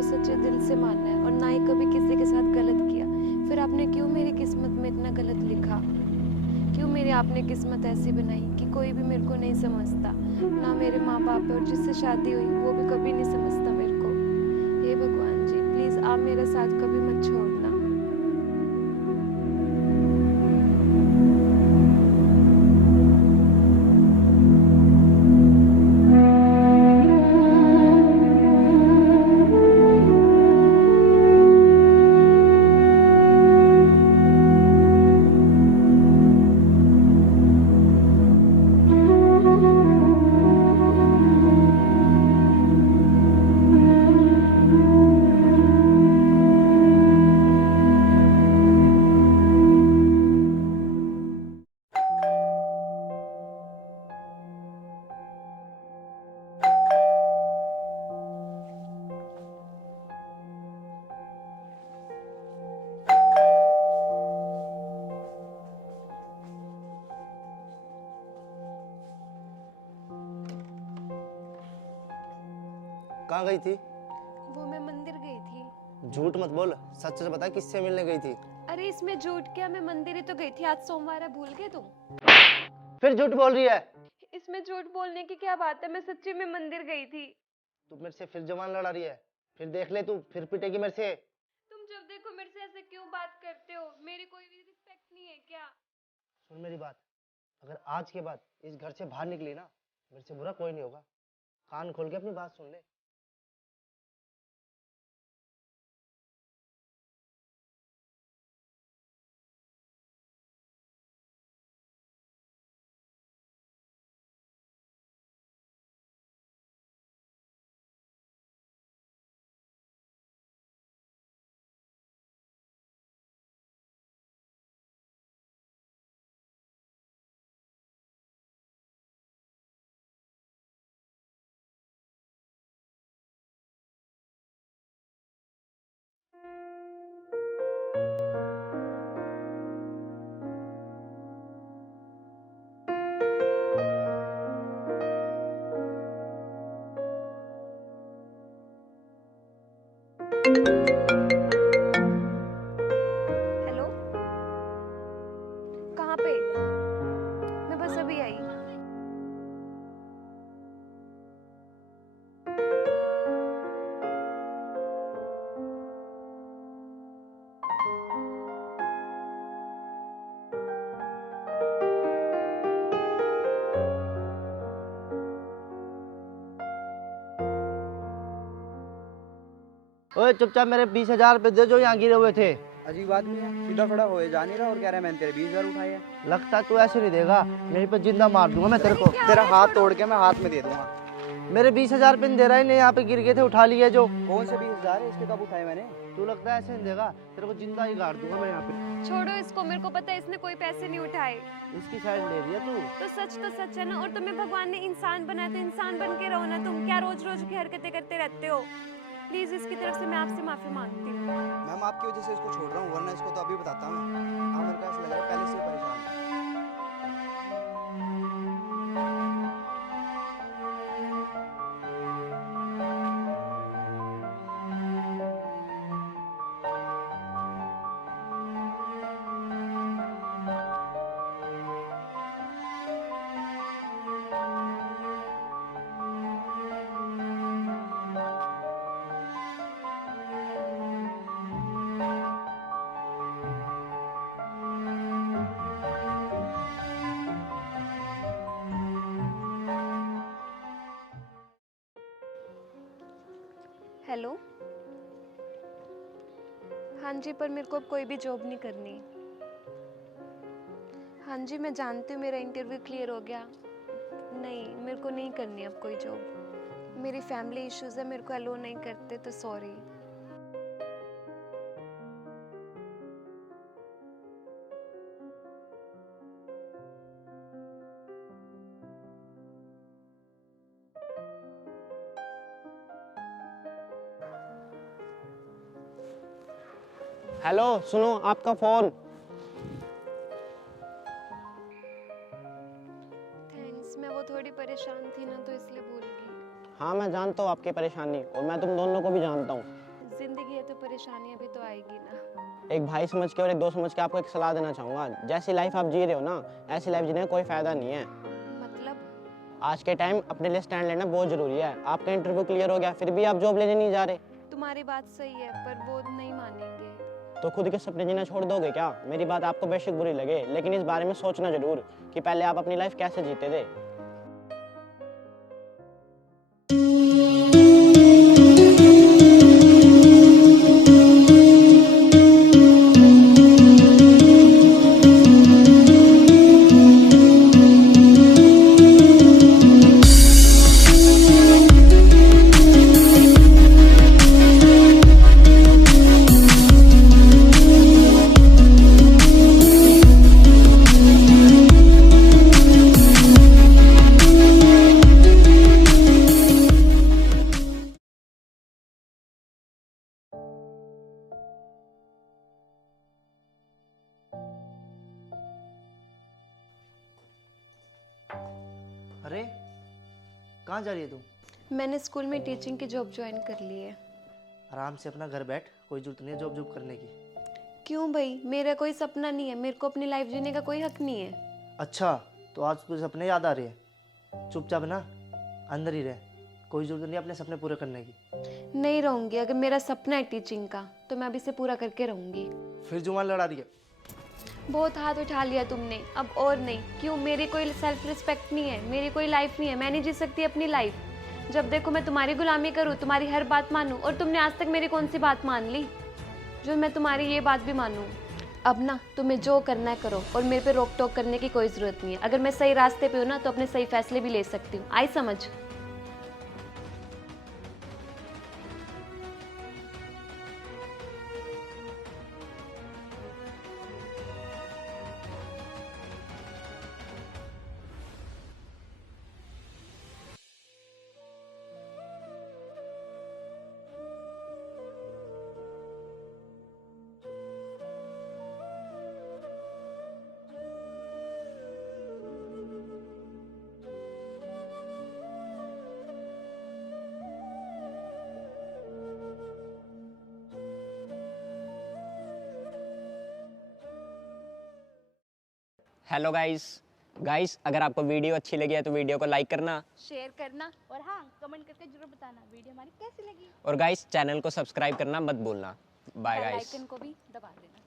को सच्चे दिल से मानना है और ना ही कभी किसी के साथ गलत किया। फिर आपने क्यों मेरी किस्मत में इतना गलत लिखा? क्यों मेरी आपने किस्मत ऐसी बनाई कि कोई भी मेरे को नहीं समझता, ना मेरे माँ बाप और जिससे शादी हुई वो भी कभी नहीं समझता मेरे को। हे भगवान जी, प्लीज़ आप मेरा साथ कभी मत छोड़ना। कहाँ गई थी? वो मैं मंदिर गई थी। झूठ मत बोल, सच सच बता किससे मिलने गई थी? अरे इसमें झूठ क्या, मैं मंदिर ही तो गई थी। आज सोमवार है, भूल गए तुम? फिर झूठ बोल रही है। इसमें झूठ बोलने की क्या बात है, मैं सच्ची में मंदिर गई थी। तू मेरे से फिर जवान लड़ा रही है। फिर देख ले, तू फिर पिटेगी मेरे से। तुम जब देखो मेरे से ऐसे क्यों बात करते हो? मेरी कोई भी रिस्पेक्ट नहीं है क्या? सुन मेरी बात, अगर आज के बाद इस घर से बाहर निकली ना, मेरे से बुरा कोई नहीं होगा। कान खोल के अपनी बात सुन ले। हेलो, कहाँ पे? मैं बस अभी आई। ओए चुपचाप मेरे 20,000 रुपए दे जो यहाँ गिरे हुए थे। अजीब आदमी है, सीधा खड़ा होए जा नहीं रहा और कह रहा है मैंने तेरे 20,000 उठाए हैं। लगता है तू ऐसे नहीं देगा, यहीं पे जिंदा मार दूंगा मैं तेरे को। तेरा हाथ तोड़ के मैं हाथ में दे दूंगा। मेरे 20,000 रुपए दे रहा ही नहीं, यहाँ पे गिर गए थे, उठा लिए जो। कौन से 20,000 है, इसके कब उठाए मैंने? तू लगता है ऐसे नहीं देगा, तेरे को जिंदा ही गाड़ दूंगा मैं यहाँ पे। छोड़ो इसको, मेरे को पता है इसने कोई पैसे नहीं उठाए। इसकी साइड ले रही है तू। तो सच है ना। और तुम्हें भगवान ने इंसान बनाया तो इंसान बन के रहो ना। तुम क्या रोज रोज की हरकतें करते रहते हो? प्लीज इसकी तरफ से मैं आपसे माफी मांगती हूँ। मैम आपकी वजह से इसको छोड़ रहा हूँ, वरना इसको तो अभी बताता मैं। हाँ मेरे को ऐसा लग रहा है पहले से ही परेशान है। हेलो, हाँ जी, पर मेरे को अब कोई भी जॉब नहीं करनी। हाँ जी, मैं जानती हूँ मेरा इंटरव्यू क्लियर हो गया। नहीं, मेरे को नहीं करनी अब कोई जॉब। मेरी फैमिली इश्यूज है, मेरे को अलो नहीं करते, तो सॉरी। हेलो सुनो, आपका फोन। थैंक्स, मैं वो थोड़ी परेशान थी ना, तो इसलिए भूल गई। हाँ मैं जानता हूँ आपकी परेशानी, और मैं तुम दोनों को भी जानता हूँ। परेशानियां भी तो आएगी ना। एक भाई समझ के और एक दोस्त समझ के आपको एक सलाह देना चाहूँगा। जैसी लाइफ आप जी रहे हो ना, ऐसी लाइफ जीने का कोई फ़ायदा नहीं है। मतलब आज के टाइम अपने लिए स्टैंड लेना बहुत ज़रूरी है। आपका इंटरव्यू क्लियर हो गया, फिर भी आप जॉब लेने नहीं जा रहे, तुम्हारी बात सही है, पर वो नहीं मानेंगे। तो खुद के सपने जीना छोड़ दोगे क्या? मेरी बात आपको बेशक बुरी लगे, लेकिन इस बारे में सोचना ज़रूर कि पहले आप अपनी लाइफ कैसे जीते थे। अरे कहाँ जा रही है तू? मैंने स्कूल में टीचिंग की जॉब ज्वाइन कर ली है। आराम से अपना घर बैठ, कोई जरूरत नहीं है जॉब जॉब करने की। क्यों भाई, मेरा कोई सपना नहीं है, मेरे को अपनी लाइफ जीने का कोई हक नहीं है। अच्छा, तो आज तुझे सपने याद आ रहे हैं? चुपचाप ना अंदर ही रह, कोई जरूरत नहीं अपने सपने पूरे करने की। नहीं रहूंगी। अगर मेरा सपना है टीचिंग का तो मैं अभी से पूरा करके रहूंगी। फिर जुबान लड़ा रही है। बहुत हाथ उठा लिया तुमने, अब और नहीं। क्यों, मेरी कोई सेल्फ रिस्पेक्ट नहीं है, मेरी कोई लाइफ नहीं है, मैं नहीं जी सकती अपनी लाइफ। जब देखो मैं तुम्हारी गुलामी करूँ, तुम्हारी हर बात मानूं, और तुमने आज तक मेरी कौन सी बात मान ली जो मैं तुम्हारी ये बात भी मानूं? अब ना तुम्हें जो करना है करो, और मेरे पे रोक टोक करने की कोई ज़रूरत नहीं है। अगर मैं सही रास्ते पे हूँ ना तो अपने सही फैसले भी ले सकती हूँ। आई समझ? हेलो गाइस, अगर आपको वीडियो अच्छी लगी है तो वीडियो को लाइक करना, शेयर करना, और हाँ, कमेंट करके जरूर बताना वीडियो हमारी कैसी लगी। और गाइस चैनल को सब्सक्राइब करना मत भूलना। Bye bell guys. आइकन को भी दबा देना।